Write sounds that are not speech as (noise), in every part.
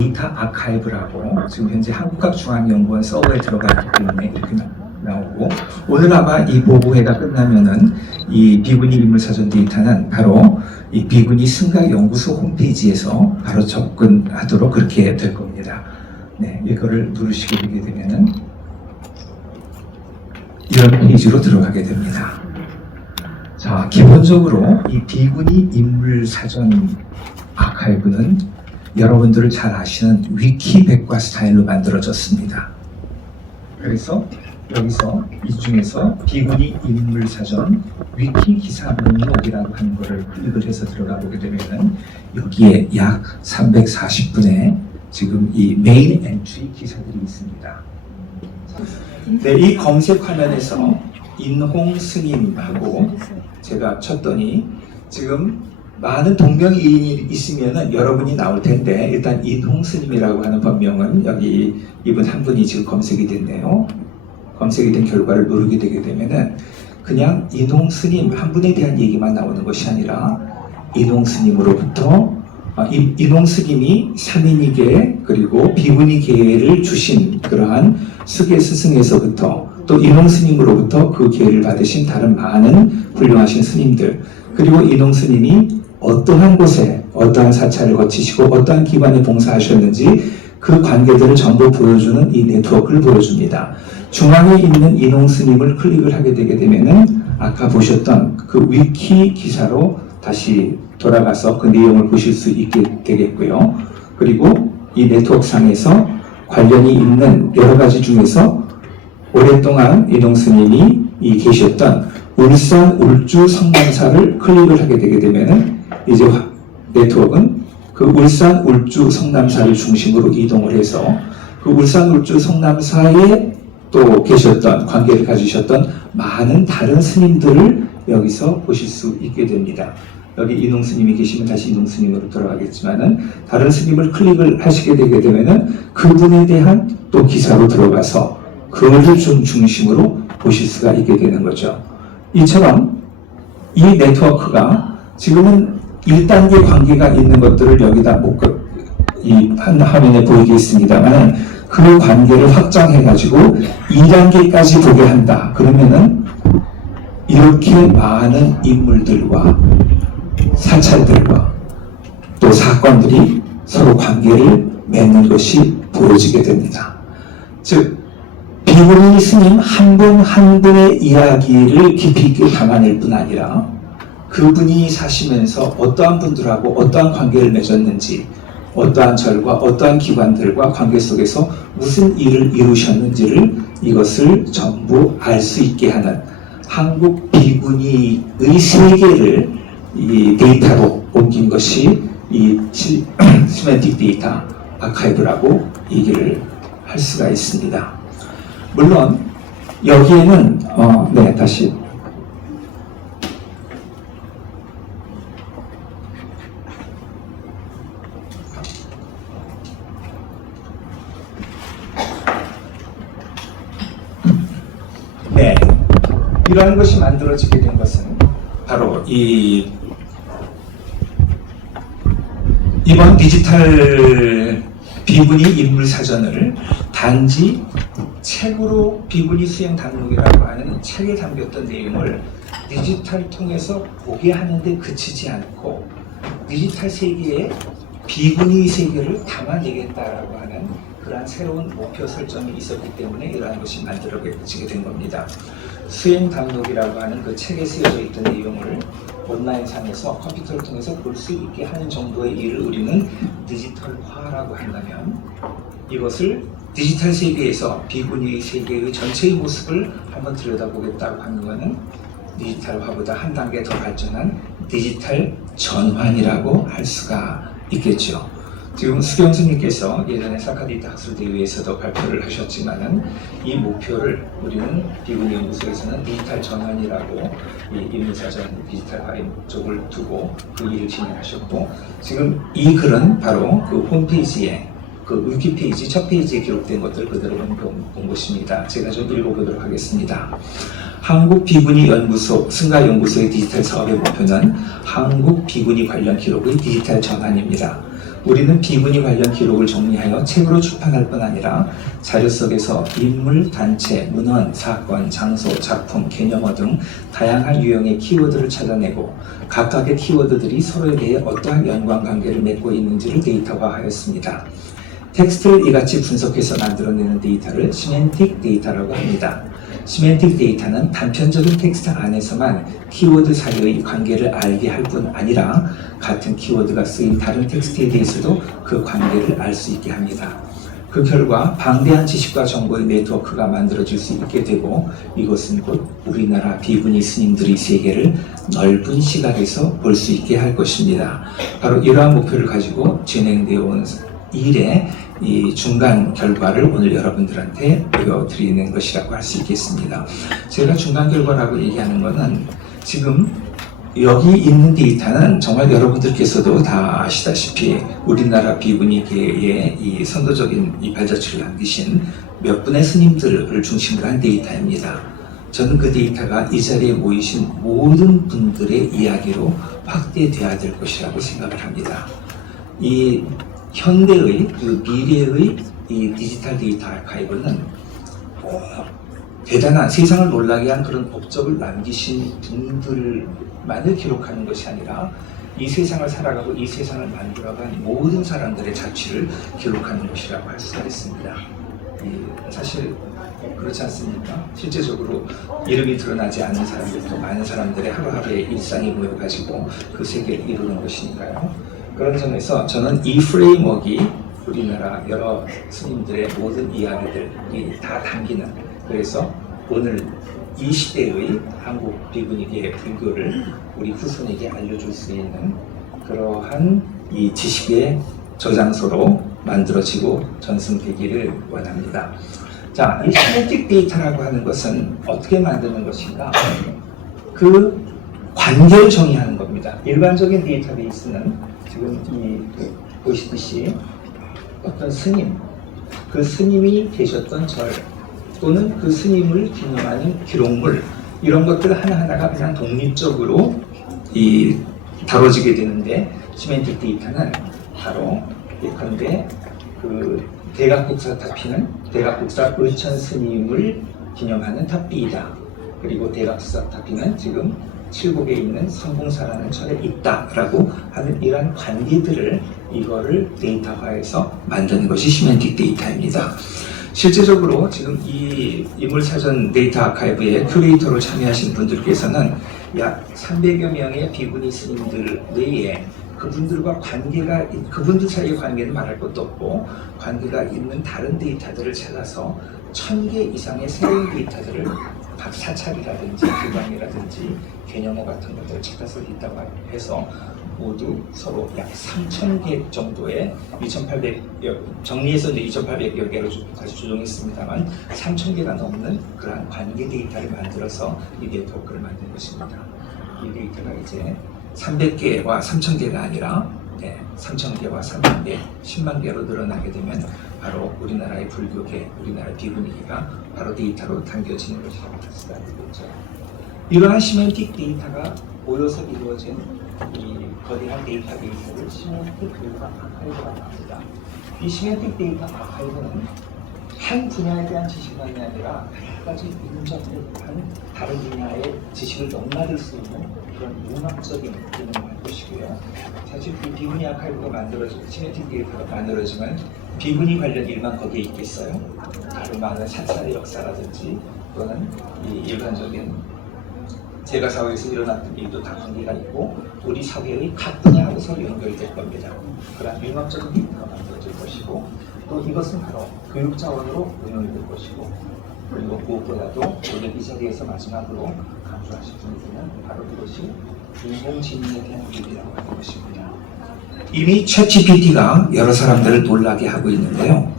데이터 아카이브라고 지금 현재 한국학중앙연구원 서버에 들어가 있기 때문에 이렇게 나- 나오고 오늘 아마 이 보고회가 끝나면은 이 비구니 인물사전 데이터는 바로 이 비구니 승가 연구소 홈페이지에서 바로 접근하도록 그렇게 될 겁니다. 네, 이거를 누르시게 되게 되면은 이런 페이지로 들어가게 됩니다. 자, 기본적으로 이 비구니 인물 사전 아카이브는 여러분들을 잘 아시는 위키 백과 스타일로 만들어졌습니다. 그래서 여기서 이 중에서 비구니 인물 사전 위키 기사 목록이라고 하는 것을 클릭을 해서 들어가 보게 되면은 여기에 약 340분의 지금 이 메인 엔트리 기사들이 있습니다. 네, 이 검색 화면에서 인홍 스님하고 제가 쳤더니 지금 많은 동명이인이 있으면은 여러분이 나올 텐데 일단 인홍 스님이라고 하는 법명은 여기 이분 한 분이 지금 검색이 됐네요. 검색이 된 결과를 누르게 되게 되면은 그냥 인홍 스님 한 분에 대한 얘기만 나오는 것이 아니라 인홍 스님으로부터 아, 이- 인홍 스님이 삼인이계 그리고 비문이계를 주신 그러한 수계 스승에서부터 또 인홍 스님으로부터 그 기회를 받으신 다른 많은 훌륭하신 스님들 그리고 인홍 스님이 어떠한 곳에 어떠한 사찰을 거치시고 어떠한 기관에 봉사하셨는지 그 관계들을 전부 보여주는 이 네트워크를 보여줍니다. 중앙에 있는 인홍 스님을 클릭을 하게 되게 되면은 아까 보셨던 그 위키 기사로 다시 돌아가서 그 내용을 보실 수 있게 되겠고요. 그리고 이 네트워크 상에서 관련이 있는 여러 가지 중에서 오랫동안 이동 스님이 이 계셨던 울산 울주 성남사를 클릭을 하게 되게 되면은 이제 화- 네트워크는 그 울산 울주 성남사를 중심으로 이동을 해서 그 울산 울주 성남사에 또 계셨던 관계를 가지셨던 많은 다른 스님들을 여기서 보실 수 있게 됩니다. 여기 이농 스님이 계시면 다시 이농 스님으로 돌아가겠지만은 다른 스님을 클릭을 하시게 되게 되면은 그분에 대한 또 기사로 들어가서 그것을 좀 중심으로 보실 수가 있게 되는 거죠. 이처럼 이 네트워크가 지금은 1단계 관계가 있는 것들을 여기다 묶어 이한 화면에 보이겠습니다만 그 관계를 확장해 가지고 2단계까지 보게 한다. 그러면은 이렇게 많은 인물들과 사찰들과 또 사건들이 서로 관계를 맺는 것이 보여지게 됩니다. 즉 비구니 스님 한 분한 분의 이야기를 깊이 있게 담아낼 뿐 아니라 그분이 사시면서 어떠한 분들하고 어떠한 관계를 맺었는지 어떠한 절과 어떠한 기관들과 관계 속에서 무슨 일을 이루셨는지를 이것을 전부 알 수 있게 하는 한국 비구니의 세계를 이 데이터로 옮긴 것이 이 시- 시멘틱 데이터 아카이브라고 얘기를 할 수가 있습니다. 물론 여기에는 어, 네 다시 네 이러한 것이 만들어지게 된 것은 바로 이 이번 디지털 비구니 인물 사전을 단지 책으로 비구니 수행 단록이라고 하는 책에 담겼던 내용을 디지털 통해서 보게 하는데 그치지 않고 디지털 세계에 비구니 세계를 담아내겠다라고 하는 그러한 새로운 목표 설정이 있었기 때문에 이러한 것이 만들어지게 된 겁니다. 수행 단록이라고 하는 그 책에 쓰여져 있던 내용을 온라인상에서 컴퓨터를 통해서 볼 수 있게 하는 정도의 일을 우리는 디지털화라고 한다면 이것을 디지털 세계에서 비구니 세계의 전체의 모습을 한번 들여다보겠다고 하는 것은 디지털화보다 한 단계 더 발전한 디지털 전환이라고 할 수가 있겠죠. 지금 수경 스님께서 예전에 사카디타 학술대회에서도 발표를 하셨지만은 이 목표를 우리는 비구니 연구소에서는 디지털 전환이라고 이 인문사전 디지털화의 목적을 두고 그 일을 진행하셨고 지금 이 글은 바로 그 홈페이지에 그 위키 페이지 첫 페이지에 기록된 것들 그대로 본, 본 것입니다. 제가 좀 읽어보도록 하겠습니다. 한국 비구니 연구소 승가 연구소의 디지털 사업의 목표는 한국 비구니 관련 기록의 디지털 전환입니다. 우리는 비군이 관련 기록을 정리하여 책으로 출판할 뿐 아니라 자료 속에서 인물, 단체, 문헌, 사건, 장소, 작품, 개념어 등 다양한 유형의 키워드를 찾아내고 각각의 키워드들이 서로에 대해 어떠한 연관관계를 맺고 있는지를 데이터화하였습니다. 텍스트를 이같이 분석해서 만들어내는 데이터를 시멘틱 데이터라고 합니다. 시멘틱 데이터는 단편적인 텍스트 안에서만 키워드 사이의 관계를 알게 할 뿐 아니라 같은 키워드가 쓰인 다른 텍스트에 대해서도 그 관계를 알 수 있게 합니다. 그 결과 방대한 지식과 정보의 네트워크가 만들어질 수 있게 되고 이것은 곧 우리나라 비구니 스님들의 세계를 넓은 시각에서 볼 수 있게 할 것입니다. 바로 이러한 목표를 가지고 진행되어 온 일의 이 중간 결과를 오늘 여러분들한테 보여드리는 것이라고 할 수 있겠습니다. 제가 중간 결과라고 얘기하는 것은 지금 여기 있는 데이터는 정말 여러분들께서도 다 아시다시피 우리나라 비분위계의 이 선도적인 이 발자취를 남기신 몇 분의 스님들을 중심으로 한 데이터입니다. 저는 그 데이터가 이 자리에 모이신 모든 분들의 이야기로 확대돼야 될 것이라고 생각을 합니다. 이 현대의 그 미래의 이 디지털 데이터 아카이브는 어, 대단한 세상을 놀라게 한 그런 업적을 남기신 분들만을 기록하는 것이 아니라 이 세상을 살아가고 이 세상을 만들어간 모든 사람들의 자취를 기록하는 것이라고 할 수가 있습니다. 이 사실 그렇지 않습니까? 실제적으로 이름이 드러나지 않는 사람들도 많은 사람들의 하루하루의 일상이 모여가지고 그 세계를 이루는 것이니까요. 그런 점에서 저는 이 프레임워크가 우리나라 여러 스님들의 모든 이야기들이 다 담기는 그래서 오늘 이 시대의 한국 비분위기의 불교를 우리 후손에게 알려줄 수 있는 그러한 이 지식의 저장소로 만들어지고 전승되기를 원합니다. 자, 이 시네틱 데이터라고 하는 것은 어떻게 만드는 것인가? 그 관계를 정의하는 겁니다. 일반적인 데이터베이스는 지금 이 그, 보시듯이 어떤 스님, 그 스님이 계셨던 절 또는 그 스님을 기념하는 기록물 이런 것들 하나하나가 그냥 독립적으로 이 다뤄지게 되는데 시멘틱 데이터는 바로 예컨대 그 대각국사 타피는 대각국사 의천 스님을 기념하는 탑비이다. 그리고 대각국사 타피는 지금 칠곡에 있는 성공사라는 절에 있다라고 하는 이러한 관계들을 이거를 데이터화해서 만드는 것이 시멘틱 데이터입니다. 실제적으로 지금 이 인물사전 데이터 아카이브의 큐레이터로 참여하신 분들께서는 약 300여 명의 비구니 스님들 외에 그분들과 관계가 그분들 사이의 관계는 말할 것도 없고 관계가 있는 다른 데이터들을 찾아서 천 개 이상의 새로운 데이터들을 각 사찰이라든지 기관이라든지 개념어 같은 것들을 찾아서 있다고 해서 모두 서로 약 3,000개 정도의 2,800여 정리해서 이제 2,800여 개로 좀 다시 조정했습니다만 3,000개가 넘는 그러한 관계 데이터를 만들어서 이 네트워크를 만든 것입니다. 이 데이터가 이제 300개와 3,000개가 아니라 네, 3,000개와 3,000개, 10만 개로 늘어나게 되면 바로 우리나라의 불교계, 우리나라 비분위기가 바로 데이터로 것이라고 할 수가 있겠죠. 이러한 시멘틱 데이터가 모여서 이루어진 이 거대한 데이터베이스를 시멘틱 데이터 아카이브라고 합니다. 이 시멘틱 데이터 아카이브는 한 분야에 대한 지식만이 아니라 여러 가지 인접한 다른 분야의 지식을 넘나들 수 있는 그런 융합적인 기능을 할 것이고요. 사실 이 비분이 아카이브가 만들어지고 시멘틱 데이터가 만들어지면 비분이 관련 일만 거기에 있겠어요? 다른 많은 사찰의 역사라든지 또는 이 일반적인 제가 사회에서 일어났던 일도 다 관계가 있고 우리 사회의 각 분야하고 서로 연결될 겁니다. 그런 융합적인 데이터가 만들어질 것이고 또 이것은 바로 교육 자원으로 운영이 될 것이고 그리고 무엇보다도 오늘 이 자리에서 마지막으로 강조하실 분들은 바로 이것이 인공지능에 대한 일이라고 하는 것입니다. 이미 챗GPT가 여러 사람들을 놀라게 하고 있는데요.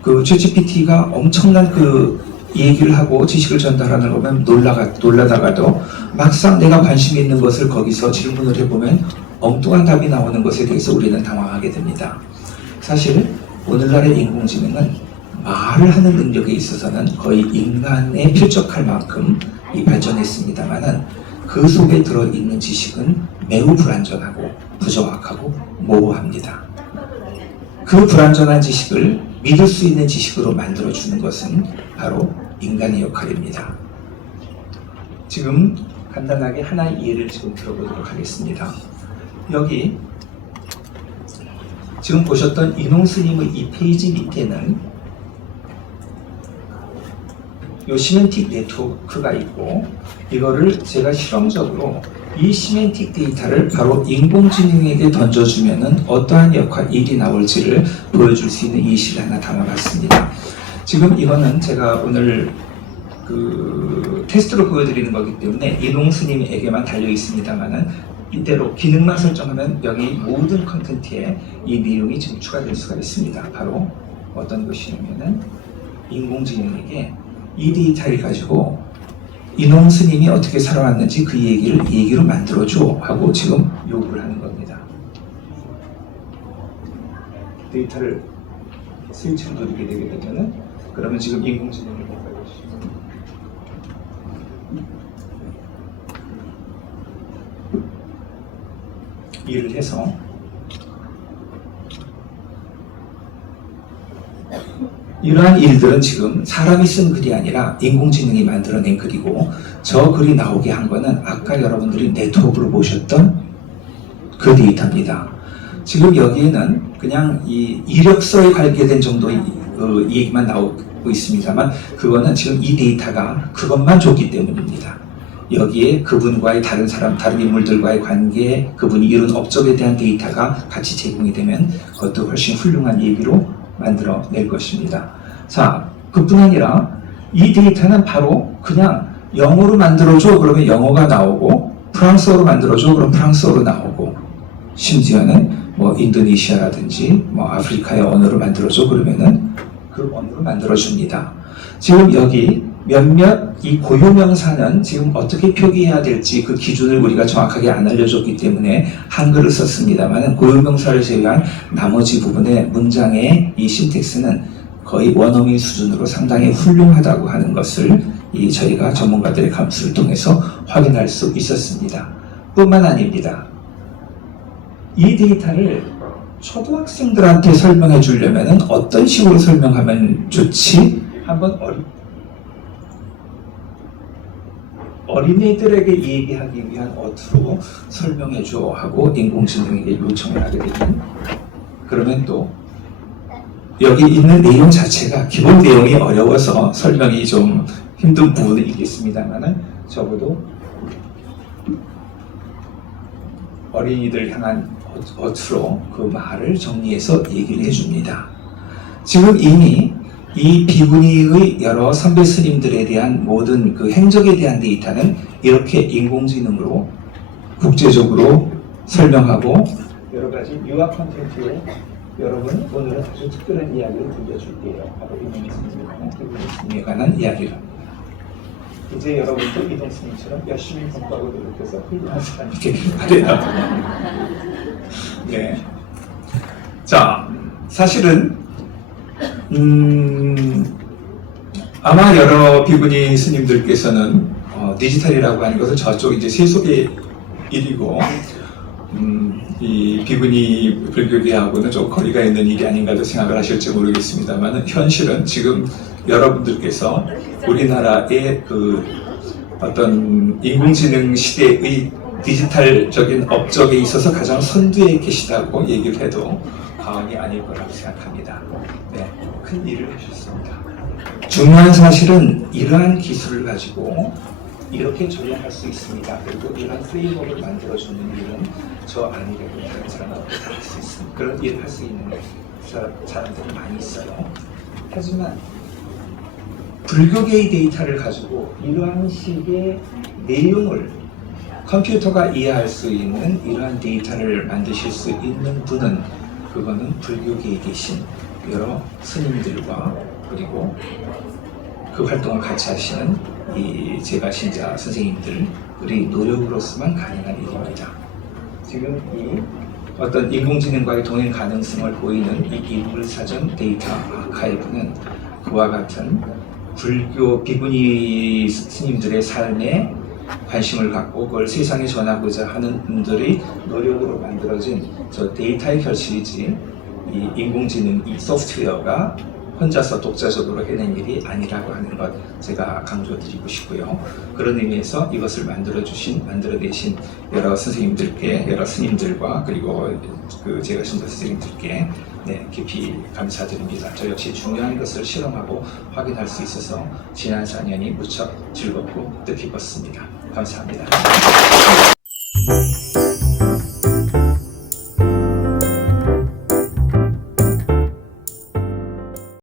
그 챗GPT가 엄청난 그 얘기를 하고 지식을 전달하는 거 보면 놀라가, 놀라다가도 막상 내가 관심 있는 것을 거기서 질문을 해보면 엉뚱한 답이 나오는 것에 대해서 우리는 당황하게 됩니다. 사실 오늘날의 인공지능은 말을 하는 능력에 있어서는 거의 인간에 필적할 만큼 이 발전했습니다만은 그 속에 들어있는 지식은 매우 불완전하고 부정확하고 모호합니다. 그 불완전한 지식을 믿을 수 있는 지식으로 만들어 주는 것은 바로 인간의 역할입니다. 지금 간단하게 하나의 예를 지금 들어보도록 하겠습니다. 여기 지금 보셨던 이농 스님의 이 페이지 밑에는 요 시멘틱 네트워크가 있고 이거를 제가 실험적으로 이 시멘틱 데이터를 바로 인공지능에게 던져주면은 어떠한 역할 일이 나올지를 보여줄 수 있는 예시를 하나 담아봤습니다. 지금 이거는 제가 오늘 그 테스트로 보여드리는 거기 때문에 이농 스님에게만 달려 있습니다만은 이대로 기능만 설정하면 여기 모든 컨텐츠에 이 내용이 지금 추가될 수가 있습니다. 바로 어떤 것이냐면은 인공지능에게 이 데이터를 가지고 이농 스님이 어떻게 살아왔는지 그 얘기를 얘기로 만들어줘 하고 지금 요구를 하는 겁니다. 데이터를 스위치를 누르게 되게 되면은 그러면 지금 인공지능을 가까이 오시죠. 일을 해서 이러한 일들은 지금 사람이 쓴 글이 아니라 인공지능이 만들어낸 글이고 저 글이 나오게 한 거는 아까 여러분들이 네트워크로 보셨던 그 데이터입니다. 지금 여기에는 그냥 이 이력서에 관계된 정도의 어, 얘기만 나오고 있습니다만 그거는 지금 이 데이터가 그것만 줬기 때문입니다. 여기에 그분과의 다른 사람, 다른 인물들과의 관계, 그분이 이룬 업적에 대한 데이터가 같이 제공이 되면 그것도 훨씬 훌륭한 얘기로 만들어낼 것입니다. 자, 그뿐 아니라 이 데이터는 바로 그냥 영어로 만들어줘 그러면 영어가 나오고 프랑스어로 만들어줘 그럼 프랑스어로 나오고 심지어는 뭐 인도네시아라든지 뭐 아프리카의 언어로 만들어줘 그러면은 그 언어로 만들어줍니다. 지금 여기 몇몇 이 고유명사는 지금 어떻게 표기해야 될지 그 기준을 우리가 정확하게 안 알려줬기 때문에 한글을 썼습니다만 고유명사를 제외한 나머지 부분의 문장의 이 신텍스는 거의 원어민 수준으로 상당히 훌륭하다고 하는 것을 이 저희가 전문가들의 감수를 통해서 확인할 수 있었습니다. 뿐만 아닙니다. 이 데이터를 초등학생들한테 설명해 주려면 어떤 식으로 설명하면 좋지? 한번 어리, 어린이들에게 얘기하기 위한 어투로 설명해 줘 하고 인공지능에게 요청을 하게 되면 그러면 또 여기 있는 내용 자체가 기본 내용이 어려워서 설명이 좀 힘든 부분이 있겠습니다만은 적어도 어린이들 향한 어- 어투로 그 말을 정리해서 얘기를 해줍니다. 지금 이미 이 비구니의 여러 선배 스님들에 대한 모든 그 행적에 대한 데이터는 이렇게 인공지능으로 국제적으로 설명하고 여러 가지 유학 콘텐츠에 여러분 오늘은 아주 특별한 이야기를 들려줄게요. 바로 이동 스님에 관한 이야기를. 이제 여러분도 이동 스님처럼 열심히 공부하고 노력해서 훌륭한 사람이 되길 바래요. (laughs) 네. 자, 사실은 음, 아마 여러 비구니 스님들께서는 어, 디지털이라고 하는 것을 저쪽 이제 세속의 일이고 음, 이 비구니 불교계하고는 좀 거리가 있는 일이 아닌가도 생각을 하실지 모르겠습니다만 현실은 지금 여러분들께서 우리나라의 그 어떤 인공지능 시대의 디지털적인 업적에 있어서 가장 선두에 계시다고 얘기를 해도 과언이 아닐 거라고 생각합니다. 네, 큰 일을 하셨습니다. 중요한 사실은 이러한 기술을 가지고 이렇게 조련할 수 있습니다. 그리고 이러한 프레임워크를 만들어주는 일은 저 아니라고 다른 사람하고 다할수 있습니다. 그런 일을 할 수 있는 사- 사람들이 많이 있어요. 하지만 불교계의 데이터를 가지고 이러한 식의 내용을 컴퓨터가 이해할 수 있는 이러한 데이터를 만드실 수 있는 분은 그거는 불교계에 계신 여러 스님들과 그리고 그 활동을 같이 하시는 이 제가 신자 선생님들의 노력으로서만 가능한 일입니다. 지금 이 어떤 인공지능과의 동행 가능성을 보이는 이 인물사전 데이터 아카이브는 그와 같은 불교 비구니 스님들의 삶에 관심을 갖고 그걸 세상에 전하고자 하는 분들의 노력으로 만들어진 저 데이터의 결실이지 이 인공지능 이 소프트웨어가 혼자서 독자적으로 해낸 일이 아니라고 하는 것 제가 강조드리고 싶고요. 그런 의미에서 이것을 만들어주신, 만들어내신 여러 선생님들께, 여러 스님들과 그리고 그 제가 신도 선생님들께 네, 깊이 감사드립니다. 저 역시 중요한 것을 실험하고 확인할 수 있어서 지난 4년이 무척 즐겁고 뜻깊었습니다. 감사합니다.